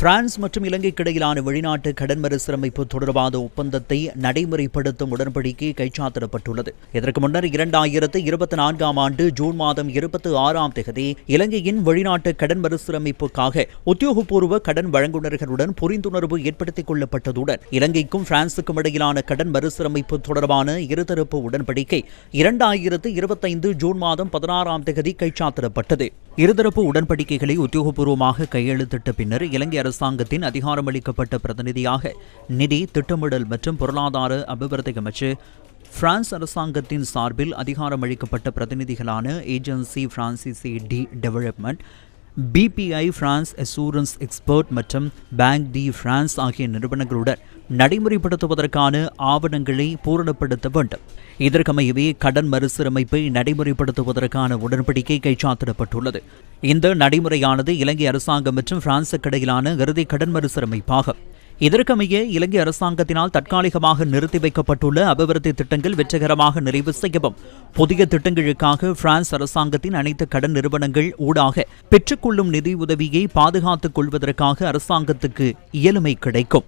France மற்றும் இலங்கைக்கு இடையிலான வெளிநாட்டு கடன் மறுசீரமைப்பு தொடர்பான ஒப்பந்தத்தை நடைமுறைப்படுத்தும் உடன்படிக்கை கைச்சாத்திடப்பட்டுள்ளது. இதற்கு முன்னர் இரண்டாயிரத்து இருபத்தி நான்காம் ஆண்டு ஜூன் மாதம் இருபத்தி ஆறாம் தேதி இலங்கையின் வெளிநாட்டு கடன் மறுசீரமைப்புக்காக உத்தியோகபூர்வ கடன் வழங்குநர்களுடன் புரிந்துணர்வு ஏற்படுத்திக் கொள்ளப்பட்டதுடன் இலங்கைக்கும் பிரான்சுக்கும் இடையிலான கடன் மறுசீரமைப்பு தொடர்பான இருதரப்பு உடன்படிக்கை இரண்டாயிரத்து இருபத்தைந்து ஜூன் மாதம் பதினாறாம் தேதி கைச்சாத்திடப்பட்டது. இருதரப்பு உடன்படிக்கைகளை உத்தியோகபூர்வமாக கையெழுத்திட்ட பின்னர் இலங்கை அரசாங்கத்தின் அதிகாரமளிக்கப்பட்ட பிரதிநிதியாக நிதி திட்டமிடல் மற்றும் பொருளாதார அபிவிருத்தி அமைச்சு பிரான்ஸ் அரசாங்கத்தின் சார்பில் அதிகாரமளிக்கப்பட்ட பிரதிநிதிகளான agency பிரான்சிசி D development BPI France assurance export மற்றும் பேங்க் டி பிரான்ஸ் ஆகிய நிறுவனங்களுடன் நடைமுறைப்படுத்துவதற்கான ஆவணங்களை பூரணப்படுத்த வேண்டும். இதற்கமையவே கடன் மறுசீரமைப்பை நடைமுறைப்படுத்துவதற்கான உடன்படிக்கை கைச்சாத்திடப்பட்டுள்ளது. இந்த நடைமுறையானது இலங்கை அரசாங்கம் மற்றும் பிரான்சுக்கு இடையிலான இறுதி கடன் மறுசீரமைப்பாகும். இதற்கமைய இலங்கை அரசாங்கத்தினால் தற்காலிகமாக நிறுத்தி வைக்கப்பட்டுள்ள அபிவிருத்தி திட்டங்கள் வெற்றிகரமாக நிறைவு செய்யவும் புதிய திட்டங்களுக்காக பிரான்ஸ் அரசாங்கத்தின் அனைத்து கடன் நிறுவனங்கள் ஊடாக பெற்றுக்கொள்ளும் நிதியுதவியை பாதுகாத்துக் கொள்வதற்காக அரசாங்கத்துக்கு இயலுமை கிடைக்கும்.